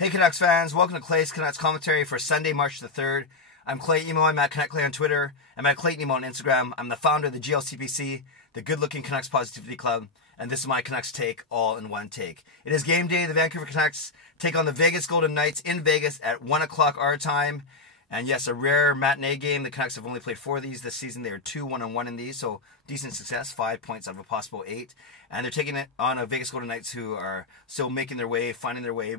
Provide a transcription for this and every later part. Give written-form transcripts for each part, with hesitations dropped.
Hey Canucks fans, welcome to Clay's Canucks commentary for Sunday, March the 3rd. I'm Clay Emo, I'm at Canuck Clay on Twitter. I'm at Clayton Emo on Instagram. I'm the founder of the GLCPC, the Good Looking Canucks Positivity Club, and this is my Canucks take, all in one take. It is game day. The Vancouver Canucks take on the Vegas Golden Knights in Vegas at 1 o'clock our time. And yes, a rare matinee game. The Canucks have only played 4 of these this season. They are 2-1-1 in these, so decent success, 5 points out of a possible 8. And they're taking it on a Vegas Golden Knights who are still making their way, finding their way,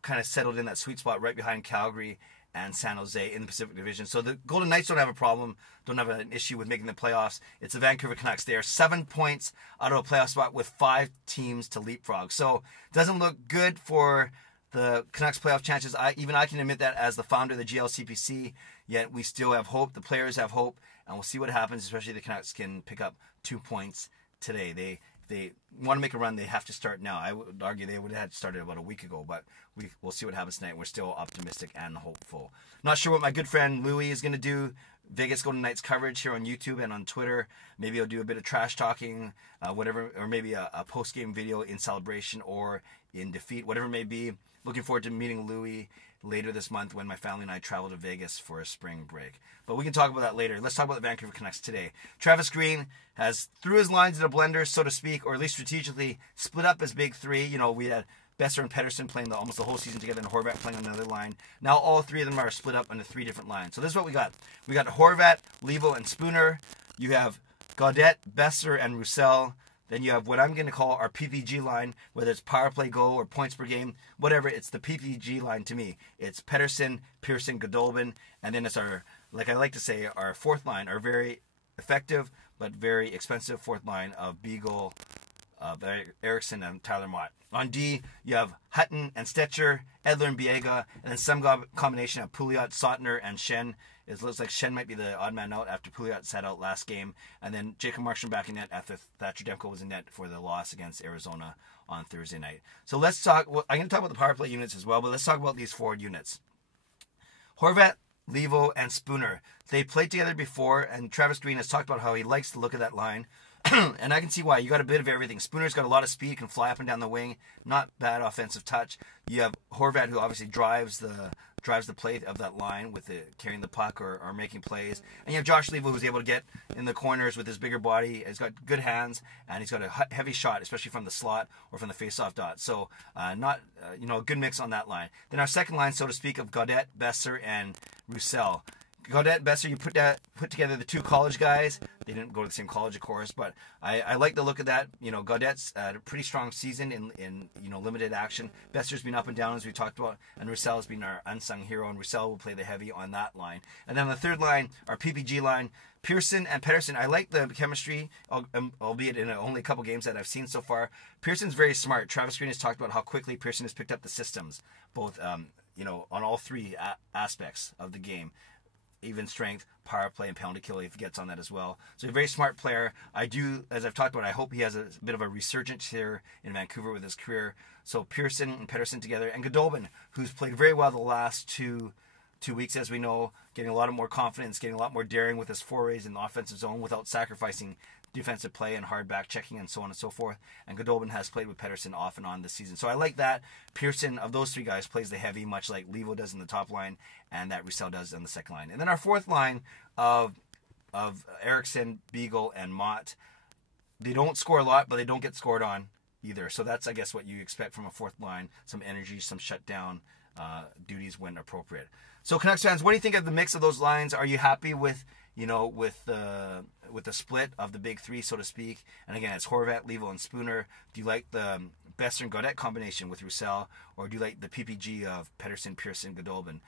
kind of settled in that sweet spot right behind Calgary and San Jose in the Pacific Division. So the Golden Knights don't have a problem, don't have an issue with making the playoffs. It's the Vancouver Canucks. They are 7 points out of a playoff spot with 5 teams to leapfrog. So it doesn't look good for the Canucks playoff chances. I can admit that as the founder of the GLCPC, yet we still have hope. The players have hope, and we'll see what happens, especially if the Canucks can pick up 2 points today. They want to make a run, they have to start now. I would argue they would have had started about a week ago, but we'll see what happens tonight. We're still optimistic and hopeful. Not sure what my good friend Louie is going to do. Vegas Golden Knights coverage here on YouTube and on Twitter. Maybe I'll do a bit of trash talking, whatever, or maybe a post-game video in celebration or in defeat, whatever it may be. Looking forward to meeting Louie later this month when my family and I travel to Vegas for a spring break. But we can talk about that later. Let's talk about the Vancouver Canucks today. Travis Green has threw his lines in a blender, so to speak, or at least strategically split up his big three. You know, we had Besser and Pettersson playing almost the whole season together and Horvat playing on another line. Now all 3 of them are split up into 3 different lines. So this is what we got. We got Horvat, Levo, and Spooner. You have Gaudette, Besser, and Roussel. Then you have what I'm going to call our PPG line, whether it's power play goal or points per game, whatever, it's the PPG line to me. It's Pettersson, Pearson, Godolphin, and then it's our, like I like to say, our fourth line, our very effective but very expensive fourth line of Beagle, Eriksson, and Tyler Mott. On D, you have Hutton and Stetcher, Edler and Biega, and then some combination of Pouliot, Sautner, and Shen. It looks like Shen might be the odd man out after Pouliot sat out last game. And then Jacob Markstrom back in net after Thatcher Demko was in net for the loss against Arizona on Thursday night. So let's talk. Well, I'm going to talk about the power play units as well, but let's talk about these forward units. Horvat, Levo, and Spooner. They played together before, and Travis Green has talked about how he likes the look of that line. And I can see why. You got a bit of everything. Spooner's got a lot of speed, can fly up and down the wing. Not bad offensive touch. You have Horvat, who obviously drives the play of that line with carrying the puck or making plays. And you have Josh Levo, who's able to get in the corners with his bigger body. He's got good hands, and he's got a heavy shot, especially from the slot or from the face-off dot. So a good mix on that line. Then our second line, so to speak, of Gaudette, Besser, and Roussel. Gaudette, Besser, you put together the 2 college guys. They didn't go to the same college, of course, but I like the look of that. You know, Gaudette's had a pretty strong season in limited action. Besser's been up and down, as we talked about, and Roussel has been our unsung hero, and Roussel will play the heavy on that line. And then on the third line, our PPG line, Pearson and Pettersson. I like the chemistry, albeit in only a couple games that I've seen so far. Pearson's very smart. Travis Green has talked about how quickly Pearson has picked up the systems, both on all 3 aspects of the game. Even strength, power play, and penalty kill if he gets on that as well. So a very smart player. I do, as I've talked about, I hope he has a bit of a resurgence here in Vancouver with his career. So Pearson and Pettersson together, and Godolphin, who's played very well the last two weeks, as we know, getting a lot more confidence, getting a lot more daring with his forays in the offensive zone without sacrificing defensive play and hard back checking and so on and so forth. And Godolphin has played with Pettersson off and on this season. So I like that. Pearson, of those 3 guys, plays the heavy, much like Levo does in the top line and that Roussel does on the second line. And then our fourth line of Eriksson, Beagle, and Mott. They don't score a lot, but they don't get scored on either. So that's, I guess, what you expect from a fourth line. Some energy, some shutdown duties when appropriate. So Canucks fans, what do you think of the mix of those lines? Are you happy with the split of the big 3, so to speak? And again, it's Horvat, Levo, and Spooner. Do you like the Besser and Gaudette combination with Roussel, or do you like the PPG of Pettersson, Pearson, Godolphin?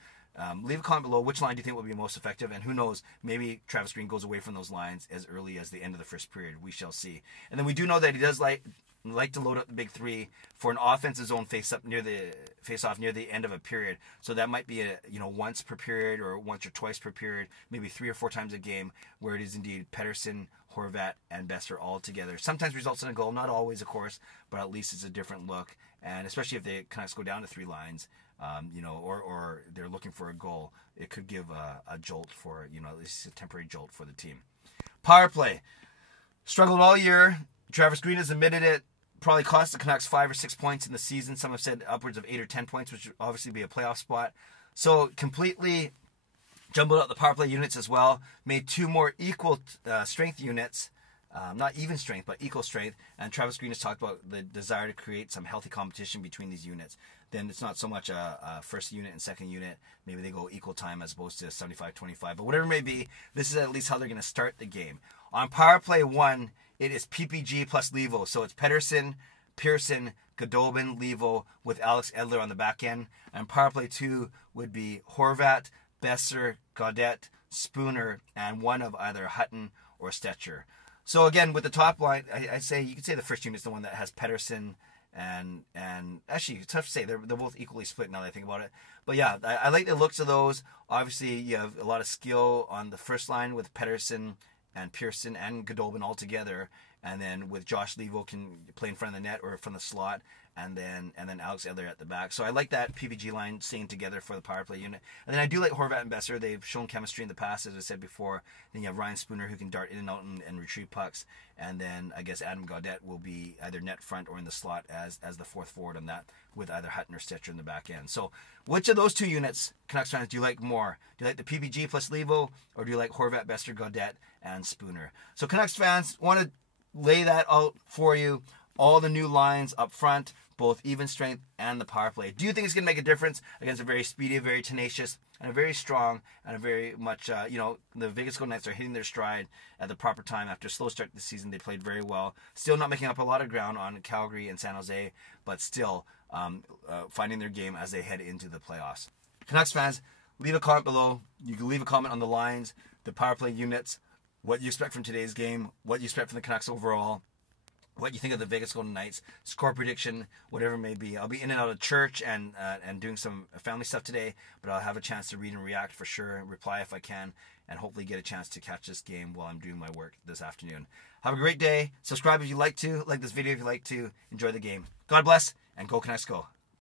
Leave a comment below. Which line do you think will be most effective? And who knows, maybe Travis Green goes away from those lines as early as the end of the first period. We shall see. And then we do know that he does like to load up the big 3 for an offensive zone face-off near the end of a period. So that might be once per period or once or twice per period, maybe 3 or 4 times a game, where it is indeed Pettersson, Horvat, and Besser all together. Sometimes results in a goal, not always, of course, but at least it's a different look. And especially if they kind of go down to 3 lines, or they're looking for a goal, it could give a jolt for, at least a temporary jolt for the team. Power play. Struggled all year. Travis Green has admitted it. probably cost the Canucks 5 or 6 points in the season. Some have said upwards of 8 or 10 points, which would obviously be a playoff spot. So completely jumbled out the power play units as well. Made 2 more equal strength units. Not even strength, but equal strength. And Travis Green has talked about the desire to create some healthy competition between these units. Then it's not so much a first unit and second unit. Maybe they go equal time as opposed to 75-25. But whatever it may be, this is at least how they're going to start the game. On power play 1, it is PPG plus Levo. So it's Pettersson, Pearson, Goodobin, Levo with Alex Edler on the back end. And power play 2 would be Horvat, Besser, Gaudette, Spooner, and one of either Hutton or Stetcher. So again, with the top line, I say you could say the first unit is the one that has Pettersson and actually it's tough to say they're both equally split now that I think about it. But yeah, I like the looks of those. Obviously, you have a lot of skill on the first line with Pettersson and Pearson and Goodobin all together, and then with Josh Levo can play in front of the net or from the slot, and then Alex Edler at the back. So I like that PPG line staying together for the power play unit. And then I do like Horvat and Besser. They've shown chemistry in the past, as I said before. Then you have Ryan Spooner who can dart in and out and retrieve pucks. And then I guess Adam Gaudette will be either net front or in the slot as the fourth forward on that, with either Hutton or Stetcher in the back end. So which of those 2 units, Canucks fans, do you like more? Do you like the PPG plus Levo, or do you like Horvat, Besser, Gaudette, and Spooner? So Canucks fans, want to lay that out for you. All the new lines up front, both even strength and the power play. Do you think it's going to make a difference against a very speedy, very tenacious, and a very strong, and a very much, the Vegas Golden Knights are hitting their stride at the proper time after a slow start to the season. They played very well. Still not making up a lot of ground on Calgary and San Jose, but still finding their game as they head into the playoffs. Canucks fans, leave a comment below. You can leave a comment on the lines, the power play units, what you expect from today's game, what you expect from the Canucks overall, what you think of the Vegas Golden Knights, score prediction, whatever it may be. I'll be in and out of church and doing some family stuff today, but I'll have a chance to read and react for sure, and reply if I can, and hopefully get a chance to catch this game while I'm doing my work this afternoon. Have a great day. Subscribe if you like to. Like this video if you like to. Enjoy the game. God bless, and go Canucks go.